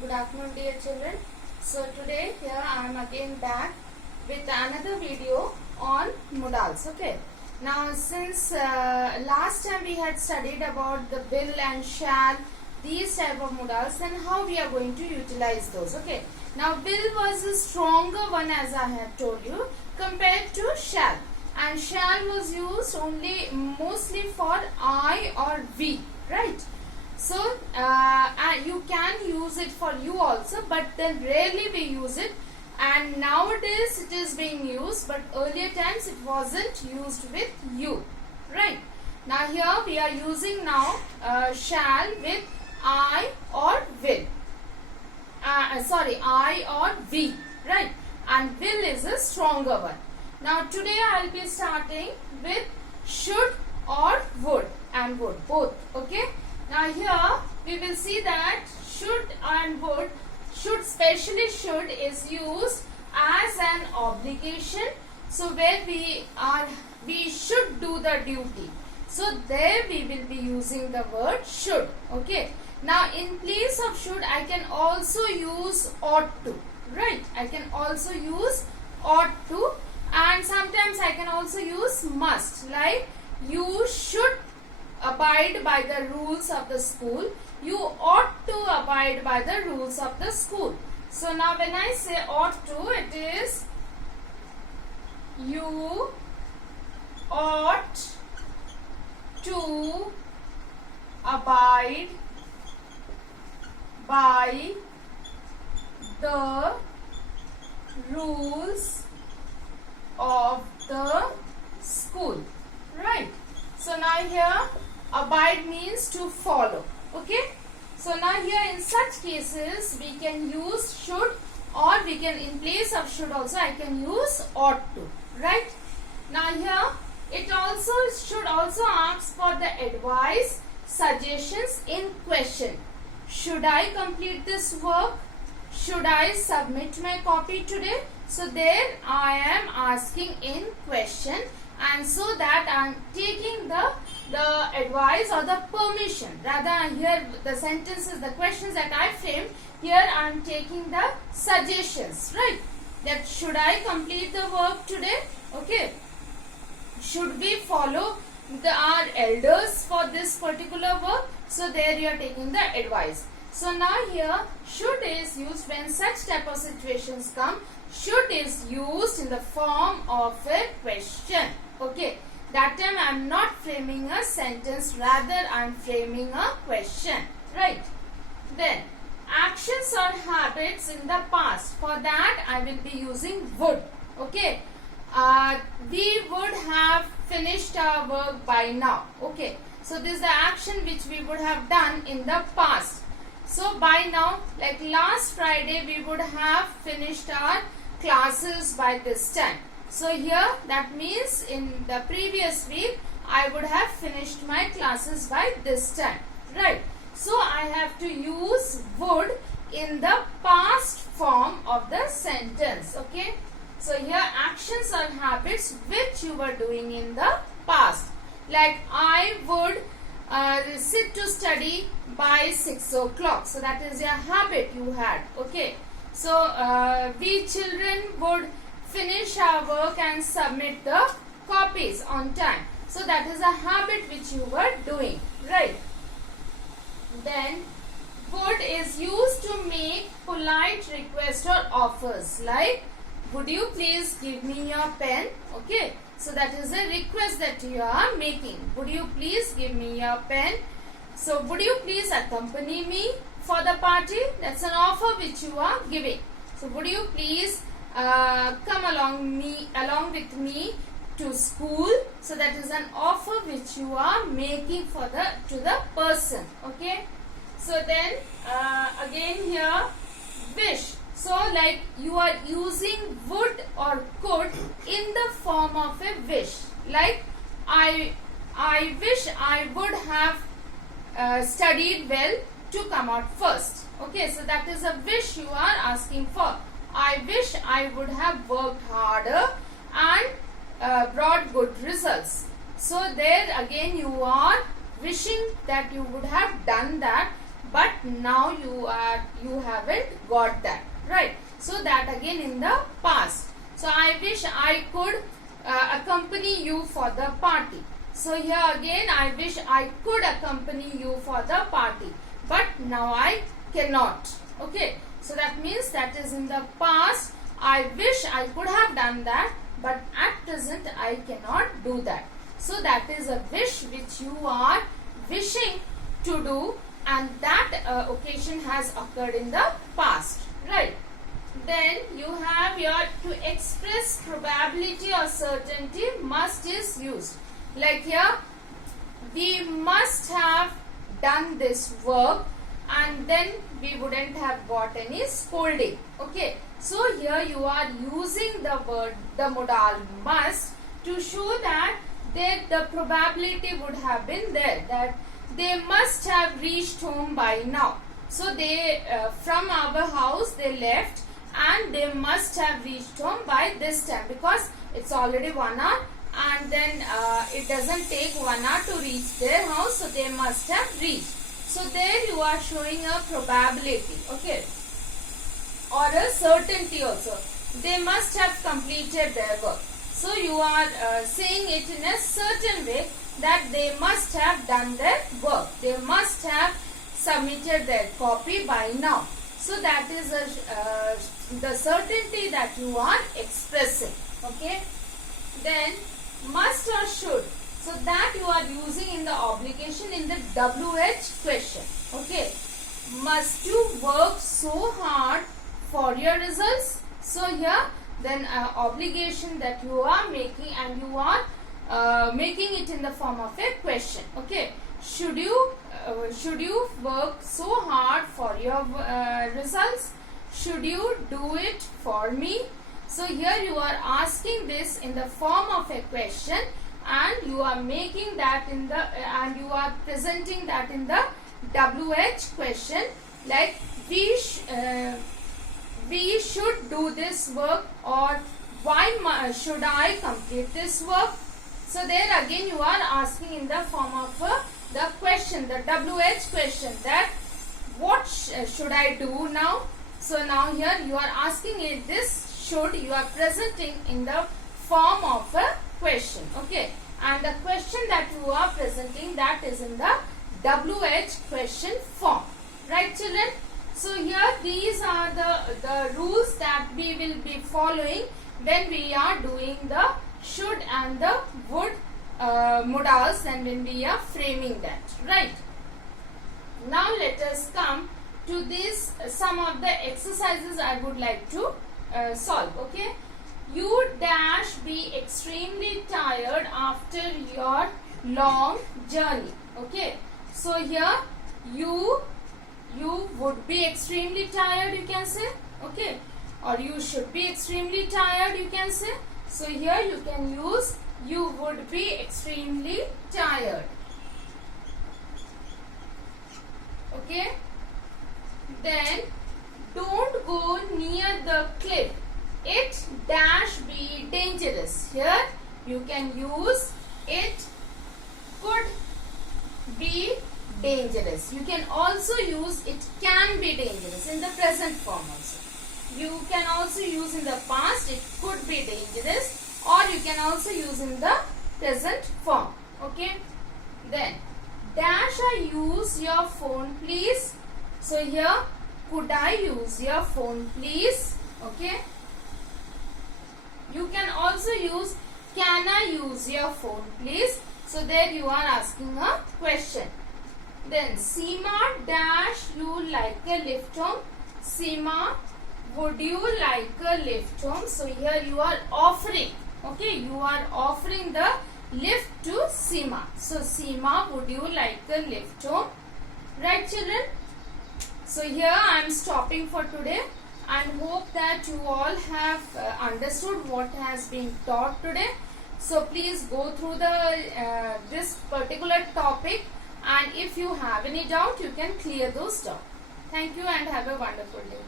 Good afternoon, dear children. So today here I am again back with another video on modals. Okay. Now since last time we had studied about the will and shall, these type of modals, and how we are going to utilize those. Okay. Now will was a stronger one, as I have told you, compared to shall, and shall was used only mostly for I or we, right? So you can use it for you also, but then rarely we use it, and nowadays it is being used, but earlier times it wasn't used with you, right? Now here we are using now shall with I or will, I or we, right? And will is a stronger one. Now today I will be starting with should or would and would both, okay? Now here we will see that should and would, should, especially should, is used as an obligation. So where we should do the duty. So there we will be using the word should, okay. Now in place of should I can also use ought to, right? I can also use ought to, and sometimes I can also use must, like you should abide by the rules of the school, you ought to abide by the rules of the school. So now when I say ought to, it is you ought to abide by the rules of the school, right? So now here abide means to follow, okay. So now here in such cases we can use should, or we can, in place of should also I can use ought to, right? Now here it also should also ask for the advice, suggestions in question. Should I complete this work? Should I submit my copy today? So there I am asking in question, and so that I am taking the advice or the permission. Rather here the sentences, the questions that I framed, here I am taking the suggestions, right? That should I complete the work today? Okay. Should we follow our elders for this particular work? So there you are taking the advice. So now here should is used when such type of situations come. Should is used in the form of a question. Okay. That time I am not framing a sentence, rather I am framing a question. Right. Then actions or habits in the past. For that I will be using would. Okay. We would have finished our work by now. Okay. So this is the action which we would have done in the past. So by now, like last Friday, we would have finished our classes by this time. So here that means in the previous week I would have finished my classes by this time, right? So I have to use would in the past form of the sentence, okay? So here actions or habits which you were doing in the past, like I would sit to study by 6 o'clock. So that is your habit you had, okay? So we children would finish our work and submit the copies on time. So that is a habit which you were doing, right? Then would is used to make polite requests or offers, like would you please give me your pen? Okay. So that is a request that you are making. Would you please give me your pen? So would you please accompany me for the party? That's an offer which you are giving. So would you please come along with me to school? So that is an offer which you are making for to the person. Okay. So then again here wish. So like you are using would or could in the form of a wish. Like I wish I would have studied well to come out first. Okay, so that is a wish you are asking for. I wish I would have worked harder and brought good results. So there again you are wishing that you would have done that, but now you haven't got that, right? So that again in the past. So I wish I could accompany you for the party. So here again, I wish I could accompany you for the party, but now I cannot. Okay, so that means that is in the past. I wish I could have done that, but at present I cannot do that. So that is a wish which you are wishing to do, and that occasion has occurred in the past, right? Then you have your to express probability or certainty, must is used. Like here, we must have done this work, and then we wouldn't have got any scolding. Okay, so here you are using the word, the modal must, to show that the probability would have been there, that they must have reached home by now. So they from our house they left, and they must have reached home by this time, because it's already 1 hour, and then it doesn't take 1 hour to reach their house, so they must have reached. So there you are showing a probability, okay, or a certainty also. They must have completed their work. So you are saying it in a certain way that they must have done their work. They must have submitted their copy by now. So that is the certainty that you are expressing. Okay. Then must or should. So that you are using in the obligation in the WH question. Okay. Must you work so hard for your results? So here then obligation that you are making, and you are making it in the form of a question. Okay. Should you work so hard for your results? Should you do it for me? So here you are asking this in the form of a question, and you are making that in the and you are presenting that in the WH question, like we should do this work, or why should I complete this work? So there again you are asking in the form of the question, the WH question, that what should I do now? So now here you are asking it, this should you are presenting in the form of a question. Okay, and the question that you are presenting, that is in the WH question form, right children? So here these are the rules that we will be following when we are doing the should and the would modals, and when we are framing that, right? Now let us come to this some of the exercises I would like to solve. Okay, you dash be extremely tired after your long journey. Okay, so here you would be extremely tired, you can say. Okay, or you should be extremely tired, you can say. So here you can use you would be extremely tired. Okay, then don't go near the cliff, it dash be dangerous. Here you can use it could be dangerous. You can also use it can be dangerous in the present form also. You can also use in the past, it could be dangerous, or you can also use in the present form. Okay, then dash I use your phone please. So here could I use your phone please. Okay, you can also use can I use your phone please. So there you are asking a question. Then Seema dash you like a lift home. Seema, would you like a lift home? So here you are offering. Okay, you are offering the lift to Seema. So Seema, would you like a lift home? Right children? So here I am stopping for today, and hope that you all have understood what has been taught today. So please go through the this particular topic, and if you have any doubt, you can clear those doubts. Thank you and have a wonderful day.